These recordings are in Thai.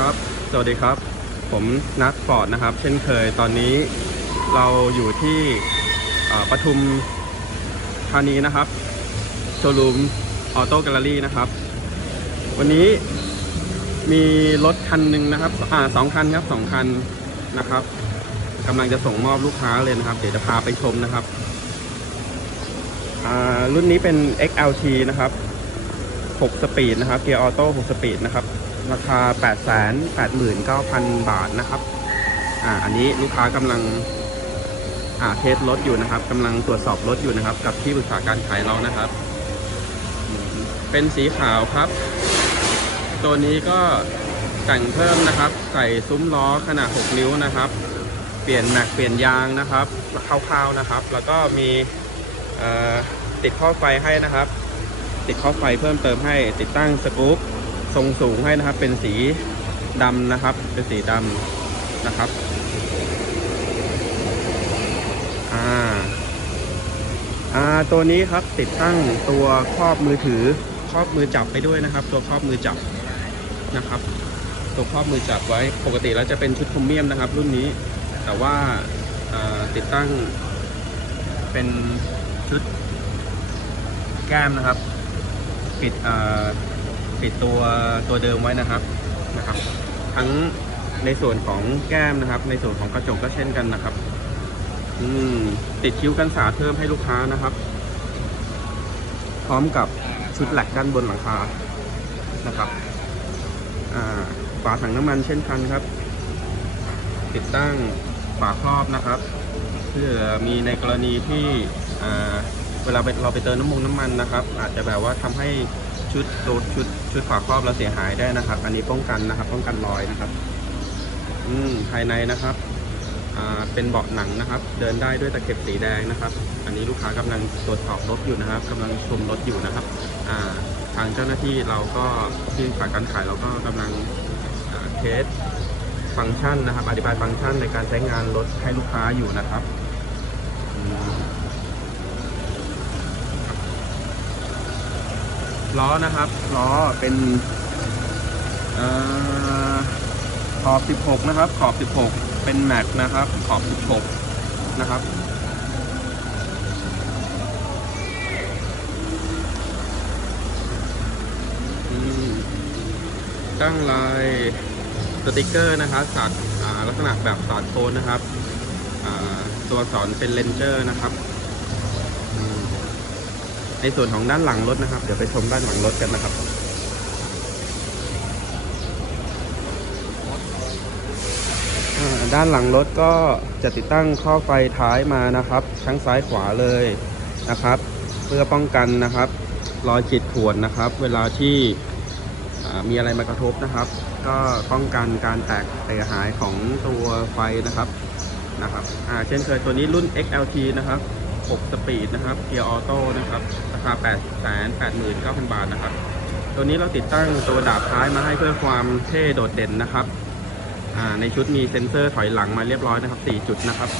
ครับ สวัสดีครับ ผมนัทฟอร์ดนะครับ เช่นเคยตอนนี้เราอยู่ที่ปทุมธานีนะครับ โชว์รูมออโต้แกลเลอรี่นะครับ วันนี้มีรถคันหนึ่งนะครับอ่าสองคันครับสองคันนะครับกำลังจะส่งมอบลูกค้าเลยนะครับ เดี๋ยวจะพาไปชมนะครับอ่ารุ่นนี้เป็น XLT นะครับ 6 สปีดนะครับ เกียร์ออโต้ 6 สปีดนะครับ ราคา 8 8 9 0 0 0 บาทนะครับ อ่า อันนี้ลูกค้ากำลัง อ่า เทสรถอยู่นะครับกำลังตรวจสอบรถอยู่นะครับ กับที่ปรึกษาการขายเรานะครับ เป็นสีขาวครับ ตัวนี้ก็แต่งเพิ่มนะครับ ใส่ซุ้มล้อขนาด 6 นิ้วนะครับ เปลี่ยนแม็กเปลี่ยนยางนะครับคร่าวๆนะครับ แล้วก็มีติดข้อไฟให้นะครับ ติดข้อไฟเพิ่มเติมให้ติดตั้งสกู๊ป ทรงสูงให้นะครับ เป็นสีดำนะครับ เป็นสีดำนะครับอ่าอ่าตัวนี้ครับติดตั้งตัวครอบมือถือครอบมือจับไปด้วยนะครับ ตัวครอบมือจับนะครับ ตัวครอบมือจับไว้ปกติแล้วจะเป็นชุดพรมเมียมนะครับ รุ่นนี้ แต่ว่าอ่าติดตั้งเป็นชุดแก้มนะครับ ปิดอ่า ปิดตัวตัวเดิมไว้นะครับนะครับ ทั้งในส่วนของแก้มนะครับ ในส่วนของกระจกก็เช่นกันนะครับ อืมติดคิ้วกันสาดเพิ่มให้ลูกค้านะครับ พร้อมกับชุดแหลกด้านบนหลังคานะครับฝาถังน้ำมันเช่นกันครับ ติดตั้งฝาครอบนะครับ เพื่อมีในกรณีที่อ่าเวลาไปเราไปเติมน้ำมันน้ำมันนะครับ อาจจะแบบว่าทำให้ ชุดตัวชุดชุดฝาครอบเราเสียหายได้นะครับ อันนี้ป้องกันนะครับ ป้องกันรอยนะครับ อืมภายในนะครับอ่าเป็นเบาะหนังนะครับ เดินได้ด้วยตะเข็บสีแดงนะครับ อันนี้ลูกค้ากำลังตรวจสอบรถอยู่นะครับกำลังชมรถอยู่นะครับอ่าทางเจ้าหน้าที่เราก็ที่ฝ่ายการขายเราก็กำลังเทสฟังก์ชันนะครับ อธิบายฟังก์ชันในการใช้งานรถให้ลูกค้าอยู่นะครับอืม ล้อนะครับ ล้อเป็นอขอบ 16 นะครับ ขอบ 16 เป็นแม็กนะครับ ขอบ 16 นะครับ ตั้งลายสติกเกอร์นะครับสัดอ่าลักษณะแบบสอดโคนนะครับ ตัวสอักษรเป็นเลนเจอร์นะครับ ในส่วนของด้านหลังรถนะครับ เดี๋ยวไปชมด้านหลังรถกันนะครับ ด้านหลังรถก็จะติดตั้งข้อไฟท้ายมานะครับ ทั้งซ้ายขวาเลยนะครับ เพื่อป้องกันนะครับ รอยขีดข่วนนะครับ เวลาที่มีอะไรมากระทบนะครับ ก็ป้องกันการแตกเสียหายของตัวไฟนะครับนะครับเช่นเคยตัวนี้รุ่น XLT นะครับ 6 สปีดนะครับ เกียร์ออโต้นะครับ ราคา 8 8 9 0 0 0 บาทนะครับ ตัวนี้เราติดตั้งตัวดาบท้ายมาให้เพื่อความเท่โดดเด่นนะครับ ในชุดมีเซ็นเซอร์ถอยหลังมาเรียบร้อยนะครับ 4 จุดนะครับ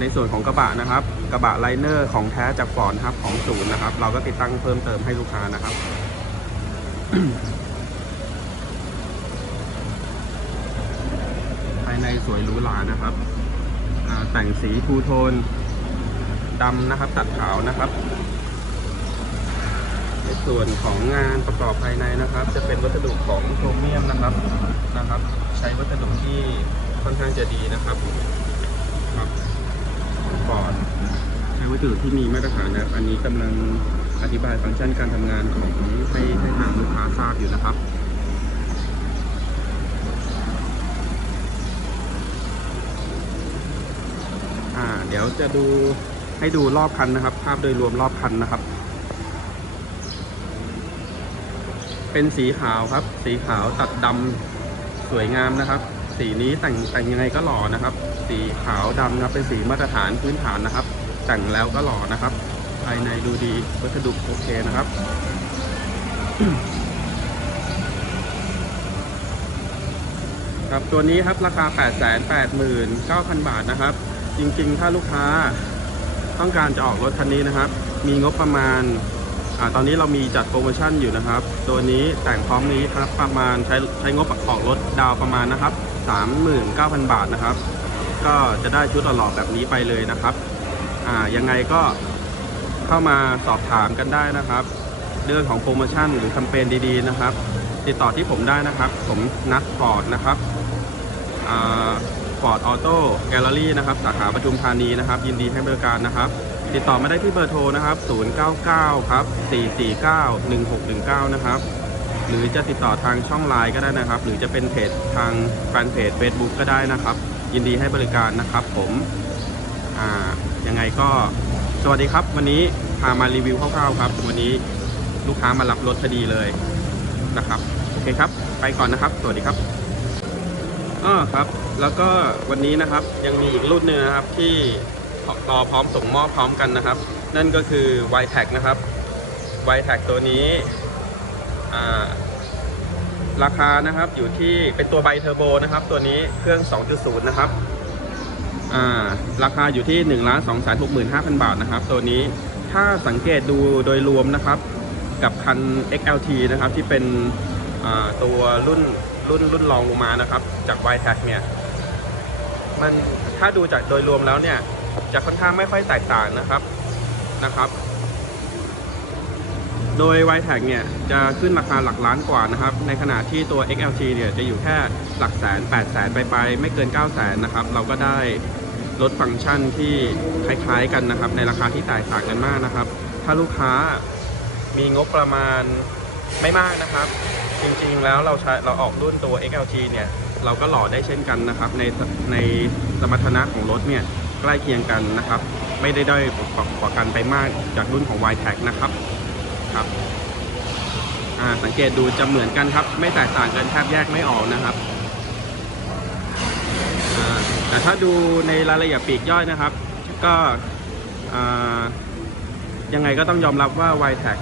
ในส่วนของกระบะนะครับ กระบะไลเนอร์ของแท้จากฟอนครับของศูนย์นะครับ เราก็ติดตั้งเพิ่มเติมให้ลูกค้านะครับ ภาย ในสวยหรูหรานะครับ แต่งสีทูโทนดำนะครับ ตัดขาวนะครับในส่วนของงานประกอบภายในนะครับ จะเป็นวัสดุของโครเมียมนะครับนะครับ ใช้วัสดุที่ค่อนข้างจะดีนะครับครับก่อนใช้วัสดุที่มีมาตรฐานนะครับ อันนี้กำลังอธิบายฟังก์ชันการทำงานของให้ให้ทางลูกค้าทราบอยู่นะครับ เดี๋ยวจะดูให้ดูรอบคันนะครับ ภาพโดยรวมรอบคันนะครับ เป็นสีขาวครับ สีขาวตัดดำสวยงามนะครับ สีนี้แต่งแต่งยังไงก็หล่อนะครับ สีขาวดำนะเป็นสีมาตรฐานพื้นฐานนะครับ แต่งแล้วก็หล่อนะครับ ภายในดูดีวัสดุโอเคนะครับครับตัวนี้ครับราคา 8 8 9 0 0 0 บาทนะครับ จริง ๆ ถ้าลูกค้าต้องการจะออกรถคันนี้นะครับ มีงบประมาณอ่าตอนนี้เรามีจัดโปรโมชั่นอยู่นะครับ ตัวนี้แต่งพร้อมนี้ครับประมาณใช้ใช้งบออกรถดาวประมาณนะครับ 39,000 บาทนะครับ ก็จะได้ชุดหล่อแบบนี้ไปเลยนะครับอ่ายังไงก็เข้ามาสอบถามกันได้นะครับ เรื่องของโปรโมชั่นหรือแคมเปญดีๆนะครับ ติดต่อที่ผมได้นะครับ ผมนัดฟอร์ดนะครับ ฟอร์ดออโต้แกลเลอรี่นะครับสาขาปทุมธานีนะครับ ยินดีให้บริการนะครับ ติดต่อมาได้ที่เบอร์โทรนะครับ 099 ครับ 449 1619 นะครับ หรือจะติดต่อทางช่องไลน์ก็ได้นะครับ หรือจะเป็นเพจทางแฟนเพจ Facebook ก็ได้นะครับ ยินดีให้บริการนะครับ ผมอ่ายังไงก็สวัสดีครับ วันนี้พามารีวิวคร่าวๆครับ วันนี้ลูกค้ามารับรถพอดีเลยนะครับ โอเคครับ ไปก่อนนะครับ สวัสดีครับ อ้อครับ แล้วก็วันนี้นะครับยังมีอีกรุ่นหนึ่งนะครับที่รอพร้อมส่งมอบพร้อมกันนะครับ นั่นก็คือ y t a g นะครับ y t a g ตัวนี้ราคานะครับอยู่ที่เป็นตัวไบเทอร์โบนะครับ ตัวนี้เครื่อง 2.0 นะครับราคาอยู่ที่1 2 6 5 0 0 0บาทนะครับ ตัวนี้ถ้าสังเกตดูโดยรวมนะครับ กับคัน XLT นะครับที่เป็นตัวรุ่น รุ่นรุ่นรองลงมานะครับ จาก y t a g เนี่ยมันถ้าดูจากโดยรวมแล้วเนี่ย จะค่อนข้างไม่ค่อยแตกต่างนะครับนะครับ โดย y t a g เนี่ยจะขึ้นราคาหลักล้านกว่านะครับ ในขณะที่ตัว XLT เนี่ยจะอยู่แค่หลักแสนแปดแสนไปไปไม่เกิน 9 0 0แสนนะครับ เราก็ได้ลดฟังก์ชันที่คล้ายๆกันนะครับ ในราคาที่แตกต่างกันมากนะครับ ถ้าลูกค้ามีงบประมาณไม่มากนะครับ จริงๆแล้วเราใช้เราออกรุ่นตัว XLT เนี่ยเราก็หล่อได้เช่นกันนะครับ ในในสมรรถนะของรถเนี่ยใกล้เคียงกันนะครับ ไม่ได้ด้อยกว่ากันไปมากจากรุ่นของ y t a g นะครับครับอ่าสังเกตดูจะเหมือนกันครับ ไม่แตกต่างกันแทบแยกไม่ออกนะครับอ่าแต่ถ้าดูในรายละเอียดปีกย่อยนะครับ ก็อ่ายังไงก็ต้องยอมรับว่า y t a g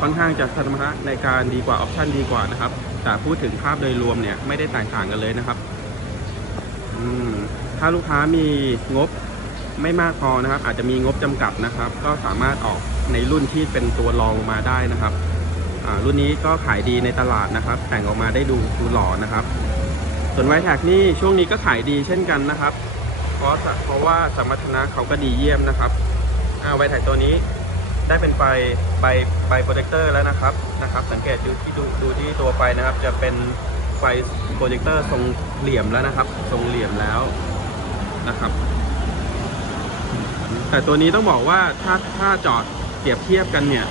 ค่อนข้างจะสมรรถนะในการดีกว่าออปชันดีกว่านะครับ แต่พูดถึงภาพโดยรวมเนี่ยไม่ได้แตกต่างกันเลยนะครับถ้าลูกค้ามีงบไม่มากพอนะครับ อาจจะมีงบจำกัดนะครับ ก็สามารถออกในรุ่นที่เป็นตัวรองมาได้นะครับรุ่นนี้ก็ขายดีในตลาดนะครับ แต่งออกมาได้ดูดูหล่อนะครับ ส่วนไวแท็กนี่ช่วงนี้ก็ขายดีเช่นกันนะครับ เพราะเพราะว่าสมรรถนะเขาก็ดีเยี่ยมนะครับอ่าไวแท็กตัวนี้ ได้เป็นไฟไฟไฟโปรเจคเตอร์แล้วนะครับนะครับ สังเกตดูที่ดูดูที่ตัวไฟนะครับ จะเป็นไฟโปรเจคเตอร์ทรงเหลี่ยมแล้วนะครับ ทรงเหลี่ยมแล้วนะครับ แต่ตัวนี้ต้องบอกว่าถ้าถ้าจอดเปรียบเทียบกันเนี่ย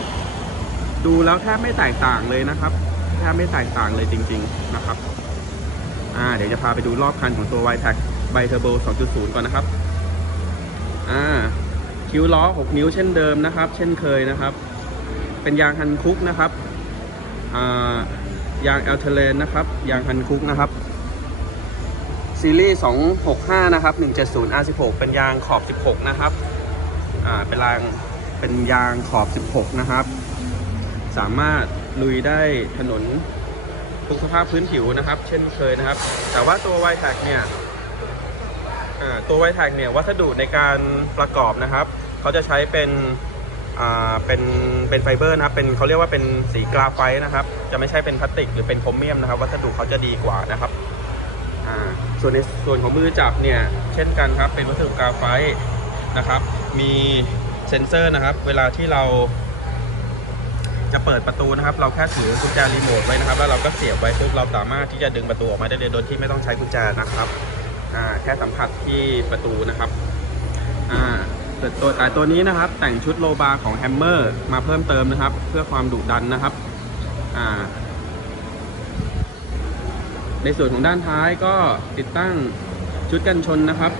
ดูแล้วแทบไม่แตกต่างเลยนะครับแทบไม่แตกต่างเลยจริง ๆนะครับอ่าเดี๋ยวจะพาไปดูรอบคันของตัว y t a c ไบเทอร์โบ2.0 ก่อนนะครับอ่า คิ้วล้อ 6 นิ้วเช่นเดิมนะครับ เช่นเคยนะครับ เป็นยางฮันคุกนะครับายางเอลเทเลนนะครับ ยางฮันคุกนะครับ ซีรีส์ 265 นะครับ 170 R16 เป็นยางขอบ 16 นะครับเป็นยางเป็นยางขอบ 16 นะครับ สามารถลุยได้ถนนทุกสภาพพื้นผิวนะครับ เช่นเคยนะครับ แต่ว่าตัว y t a g เนี่ย ตัวไวแท็กเนี่ยวัสดุในการประกอบนะครับเขาจะใช้เป็นเป็นเป็นไฟเบอร์นะครับเป็นเขาเรียกว่าเป็นสีกราไฟต์นะครับ จะไม่ใช่เป็นพลาสติกหรือเป็นโครเมียมนะครับ วัสดุเขาจะดีกว่านะครับส่วนในส่วนของมือจับเนี่ยเช่นกันครับเป็นวัสดุกราไฟต์นะครับ มีเซ็นเซอร์นะครับ เวลาที่เราจะเปิดประตูนะครับ เราแค่ถือกุญแจรีโมทไว้นะครับ แล้วเราก็เสียบไว้ปุ๊บเราสามารถที่จะดึงประตูออกมาได้เลยโดยที่ไม่ต้องใช้กุญแจนะครับ แค่สัมผัสที่ประตูนะครับแต่ตัวแต่ตัวนี้นะครับ แต่งชุดโลบาของแฮมเมอร์มาเพิ่มเติมนะครับ เพื่อความดุดันนะครับในส่วนของด้านท้ายก็ติดตั้งชุดกันชนนะครับ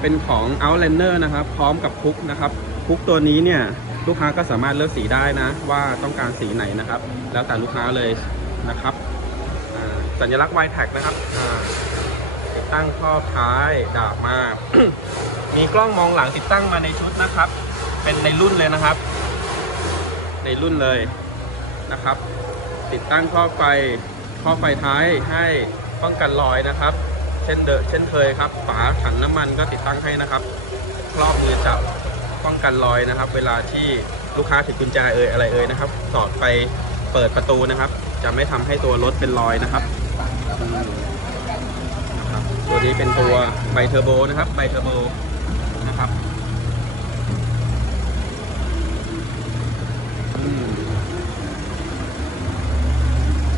เป็นของ Outlander นะครับ พร้อมกับคุกนะครับคุกตัวนี้เนี่ยลูกค้าก็สามารถเลือกสีได้นะ ว่าต้องการสีไหนนะครับ แล้วแต่ลูกค้าเลยนะครับสัญลักษณ์ y t a g นะครับ ติดตั้งครอบท้ายดาบมา มีกล้องมองหลังติดตั้งมาในชุดนะครับ เป็นในรุ่นเลยนะครับ ในรุ่นเลยนะครับ ติดตั้งครอบไฟครอบไฟท้ายให้ป้องกันรอยนะครับ เช่นเดิมเช่นเคยครับฝาถังน้ำมันก็ติดตั้งให้นะครับ ครอบมือจับป้องกันรอยนะครับ เวลาที่ลูกค้าถือกุญแจเอ่ยอะไรเอ่ยนะครับ สอดไปเปิดประตูนะครับ จะไม่ทำให้ตัวรถเป็นรอยนะครับ ตัวนี้เป็นตัวไบเทอร์โบนะครับไบเทอร์โบนะครับ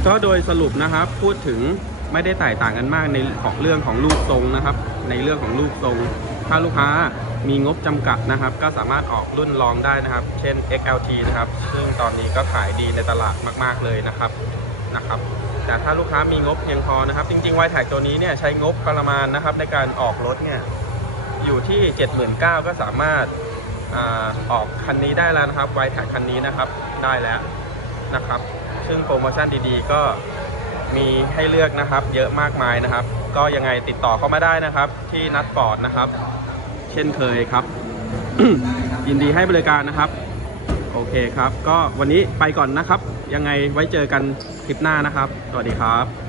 ก็โดยสรุปนะครับพูดถึงไม่ได้แตกต่างกันมากในของเรื่องของรูปทรงนะครับ ในเรื่องของรูปทรง ถ้าลูกค้ามีงบจำกัดนะครับ ก็สามารถออกรุ่นรองได้นะครับ เช่น XLT นะครับ ซึ่งตอนนี้ก็ขายดีในตลาดมาก ๆเลยนะครับนะครับ แต่ถ้าลูกค้ามีงบเพียงพอนะครับ จริงๆ y t แท็ตัวนี้เนี่ยใช้งบประมาณนะครับในการออกรถเนี่ยอยู่ที่ 79,000ก็สามารถอออกคันนี้ได้แล้วนะครับ y t แท็คันนี้นะครับได้แล้วนะครับ ซึ่งโปรโมชั่นดีๆ ก็มีให้เลือกนะครับเยอะมากมายนะครับ ก็ยังไงติดต่อเข้ามาได้นะครับ ที่นัดฟอร์ดนะครับ เช่นเคยครับ ยินดีให้บริการนะครับ โอเคครับ ก็วันนี้ไปก่อนนะครับ ยังไงไว้เจอกัน ลิปหน้านะครับ สวัสดีครับ